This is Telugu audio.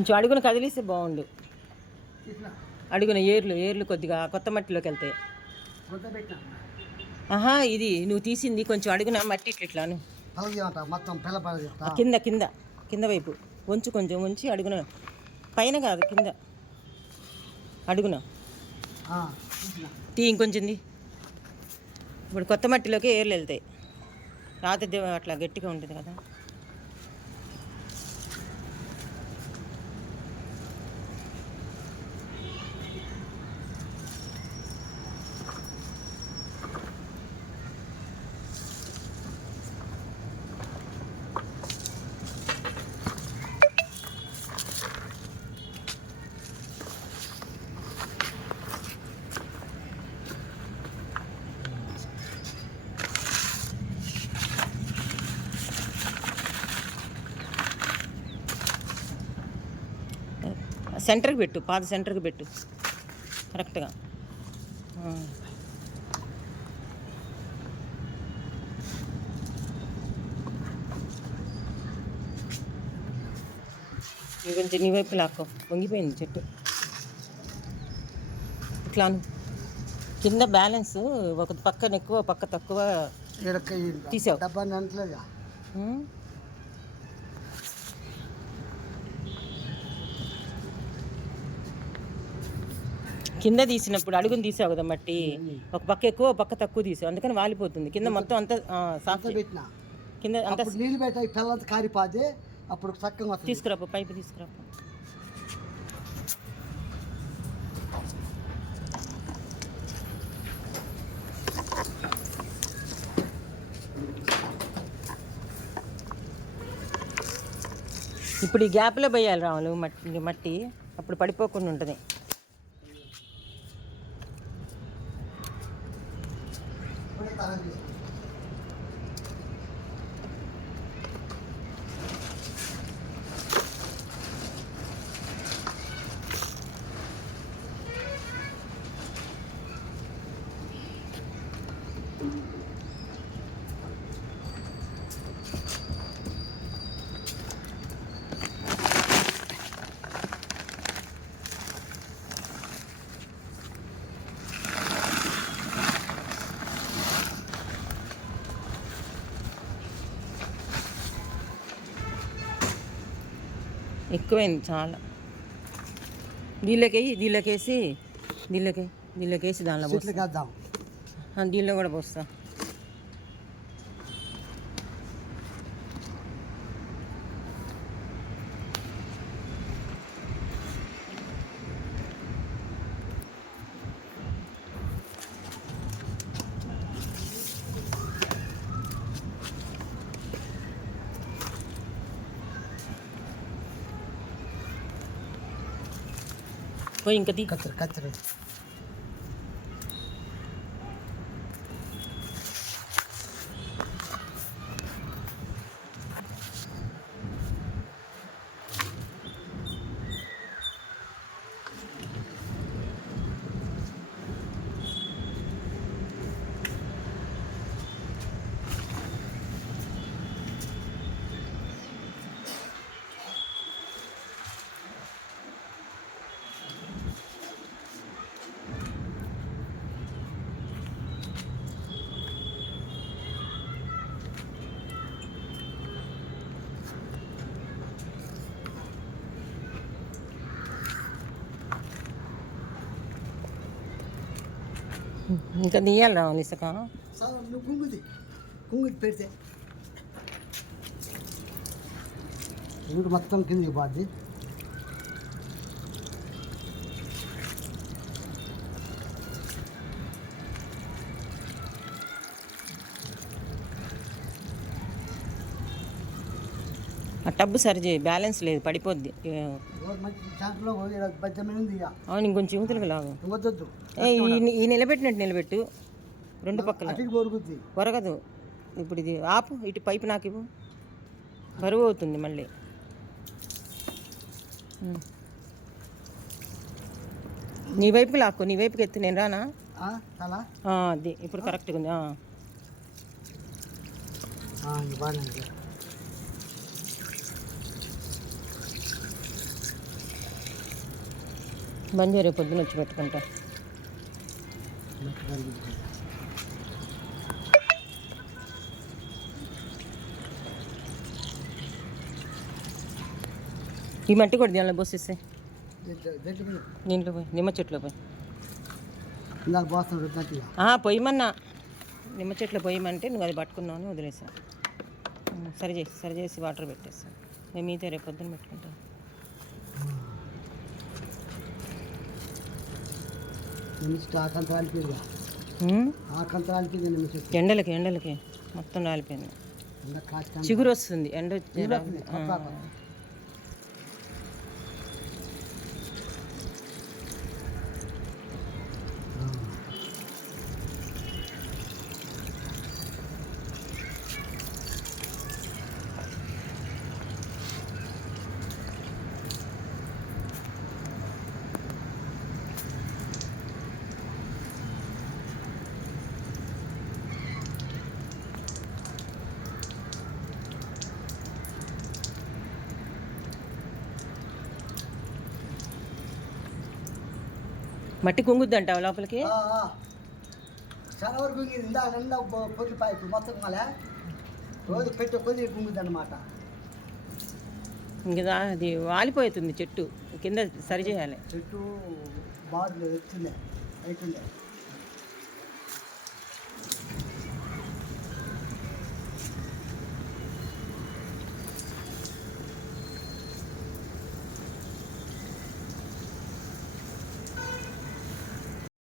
కొంచెం అడుగున కదిలిస్తే బాగుండు. అడుగున ఏర్లు ఏర్లు కొద్దిగా కొత్త మట్టిలోకి వెళ్తాయి ఆహా ఇది నువ్వు తీసింది కొంచెం అడుగున మట్టి ఇట్లా ఇట్లాను కింద కింద కింద వైపు. వంచు కొంచెం వంచి అడుగున. పైన కాదు కింద. అడుగున. తీ ఇంకొంచింది ఇప్పుడు కొత్త మట్టిలోకి ఏర్లు వెళ్తాయి. రాత దే- అట్లా గట్టిగా ఉంటుంది కదా. సెంటర్కి పెట్టు పాత సెంటర్కి పెట్టు కరెక్ట్గా. ఇవి కొంచెం నీ వైపు లాక్కో వంగిపోయింది చెట్టు ఇట్లా. కింద బ్యాలెన్స్ ఒక పక్కన ఎక్కువ పక్క తక్కువ తీసావు. కింద తీసినప్పుడు అడుగుని తీసావు కదా మట్టి? ఒక పక్క ఎక్కువ ఒక పక్క తక్కువ తీసావు. అందుకని వాలిపోతుంది. కింద మొత్తం అంతా సాఫ్. పెట్టినా. కింద అంతా నీళ్ళు పెట్టా ఈ పిల్లంతా కారిపోతే అప్పుడు చక్కగా తీసుకురాపో పైపు తీసుకురాపో. ఇప్పుడు ఈ గ్యాప్లో పోయాలి రాములు మట్టి మట్టి అప్పుడు పడిపోకుండా ఉంటుంది. ఇప్పుడే ఎక్కువైంది చాలా. దీళ్ళకి దీళ్ళకేసి దీళ్ళకి దీళ్ళకేసి దానిలో పోస్తా. దీనిలో కూడా పోస్తా. పోయి ఇంకా తీ కచ్చరి కచ్చరి ఇంకా తీయాలి రావు ఇసుక సార్ నువ్వు కుంగుది కుంగుది పెడితే. ఇంటి మొత్తం కిందికి పోద్ది. ఆ టబ్బు సరి చేయి బ్యాలెన్స్ లేదు పడిపోద్ది. అవును ఇంకొంచెం యువతలకు లాగు. ఈ నిలబెట్టినట్టు నిలబెట్టు. రెండు పక్కల. కొరగదు ఇప్పుడు ఇది ఆపు ఇటు పైపు నాకు ఇవ్వు. బరువు అవుతుంది మళ్ళీ. నీ వైపుకి లాక్కు నీ వైపుకి ఎత్తి నేను రానా? అది ఇప్పుడు కరెక్ట్గా ఉంది బంద్ రేపు పొద్దున వచ్చి పెట్టుకుంటా. ఈ మట్టి కూడా దీనిలో పోసేస్తే దీంట్లో- పోయి. నిమ్మ చెట్లో పోయి. ఇందాక నిమ్మ చెట్లు పోయమంటే నువ్వు అది పట్టుకున్నావు అని వదిలేసా. సరి చేసి సరి చేసి వాటర్ పెట్టేస్తాను మేము మీతో రేపు పొద్దున పెట్టుకుంటాం. నిమిషం ఆకంత రాలిపోయింది ఉమ్, ఆకంత రాలిపోయింది నిమిషం ఎండలకి ఎండలకి మొత్తం రాలిపోయింది. కాస్త చిగురు వస్తుంది ఎండ మట్టి కుంగుద్ది అంటావు లోపలికి. చాలా వరకు గుంగింది ఇందాక నిండా పొద్దు పైపు మొత్తం మళ్ళా రోజు పెట్టే కొద్ది గుంగుద్ది అనమాట ఇంకా అది వాలిపోతుంది చెట్టు. కింద సరి చేయాలి. చెట్టు బాధలు వచ్చిందే అవుతుండే